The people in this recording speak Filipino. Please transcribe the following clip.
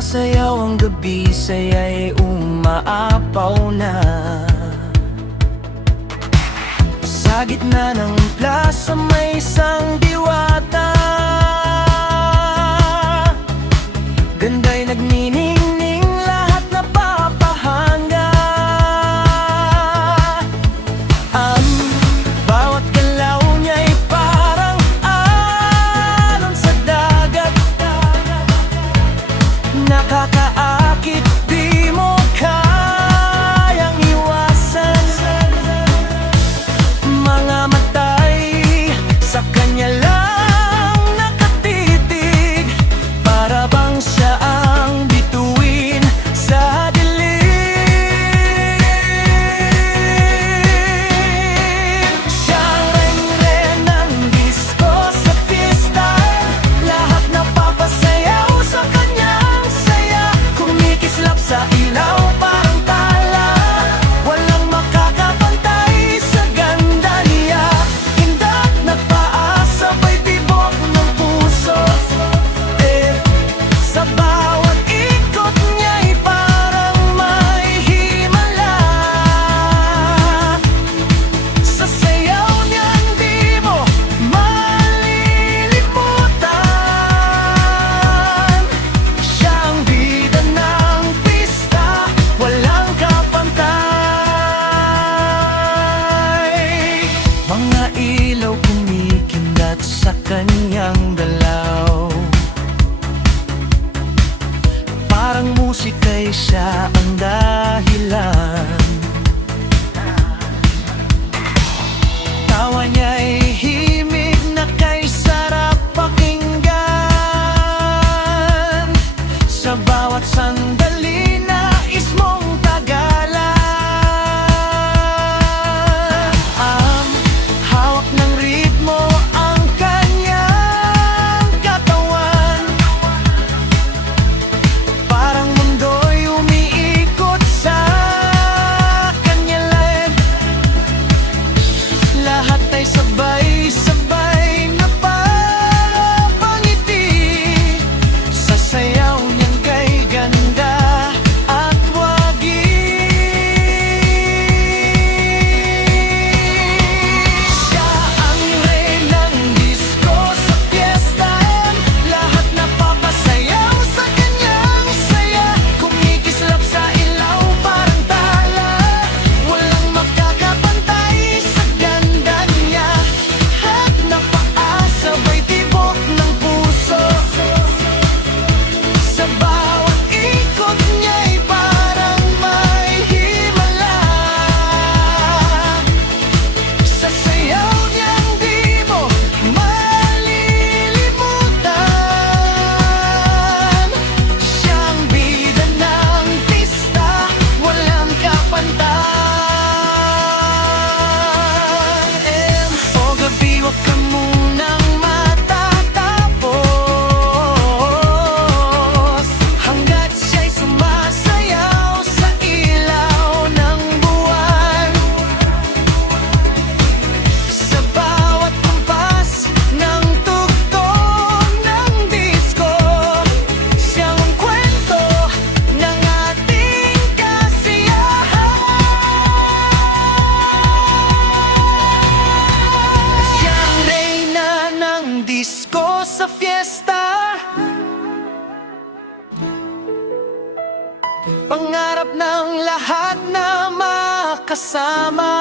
sumasayaw ang gabi, saya'y umaapaw na. Sa gitna ng plaza may isang diwata, ganda'y nagniningning, lahat napapahanga. Bawat galaw niya'y parang alon sa dagat, nakakaakit, di mo kayang iwasan. Mga matay sa kanya lang nakatitig, para bang siya ang bituin sa dilim. Siyang reng-reng ng disko sa fiesta, lahat napapasayaw sa kanyang saya. Kumikislap sa ilaw parang tala, walang makakapantay sa ganda niya. Indak nagpaasabay tibok ng puso, sa bawat ikot niya'y parang may himala. Sa sayaw niya'y di mo malilimutan. Siyang bida ng pista, walang kapantay. Mga ilaw kumikindat sa kanyang galaw, parang musika'y siya ang dahilan. Tawa niya'y himig na kay sarap pakinggan. Sa bawat sandali nais mong tagalan. Hawak ng ritmo ang kanyang katawan, parang mundo'y umiikot sa kanya lang. Lahat ay sabay-sabay napapangiti sa sayaw niyang kay ganda at wagi. Siya ang reyna ng disko sa fiesta, lahat napapasayaw sa kanyang saya. Kumikislap sa ilaw parang tala, walang makakapantay sa ganda niya. At napaasabay tibok ng puso, sa bawat ikot niya'y parang may himala. Sa sayaw niyang di mo malilimutan. Siyang bida ng pista, walang kapantay. O gabi, wag ka munang matatapos, hanggat siya'y sumasayaw sa ilaw ng buwan. Sa bawat kumpas ng tugtog ng disko, siyang kwento ng ating kasiyahan. Siyang reyna ng disko sa fiesta, pangarap ng lahat na makasama.